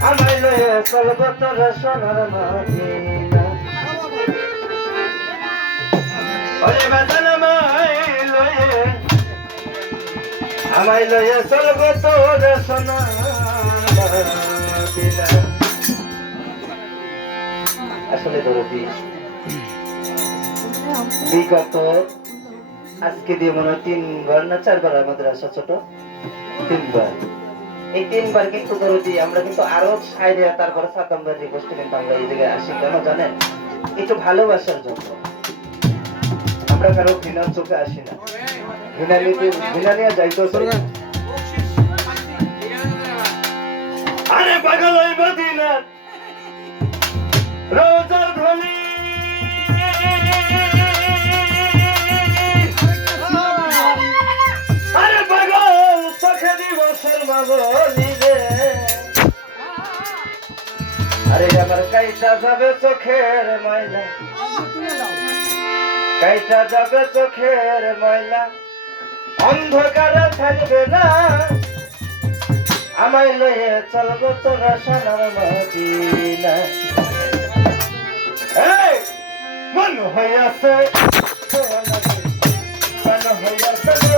আমায় লয়ে চলব তোর সোনার মদিনা ওরে বাজান আমায় লয়ে আমায় লয়ে চলব তোর সোনার মদিনা আসলে দরদি বিগত আজকে দিয়ে মনে হয় তিনবার না চারবার আমাদের আসা ছোট? তিনবার। এই তিনবার কিন্তু দরদি আমরা কিন্তু আরও সাইডে তারপরে সাতাম্বার গোষ্ঠী কিন্তু আমরা এই জায়গায় আসি। কেন জানেন? একটু ভালোবাসার জন্য। আমরা কারও ঘৃণার চোখে আসি না। ঘৃণা নিতে ঘৃণা নিয়ে যাইতেও আরে পাগল ওই মদিনা রোজার কাইটা যাবে চোখের ময়লা। কাইটা থাকবে না। আমায় লয়ে চলবো তোরা সোনার মদিনা। মন হইয়াছে। মন হইয়াছে।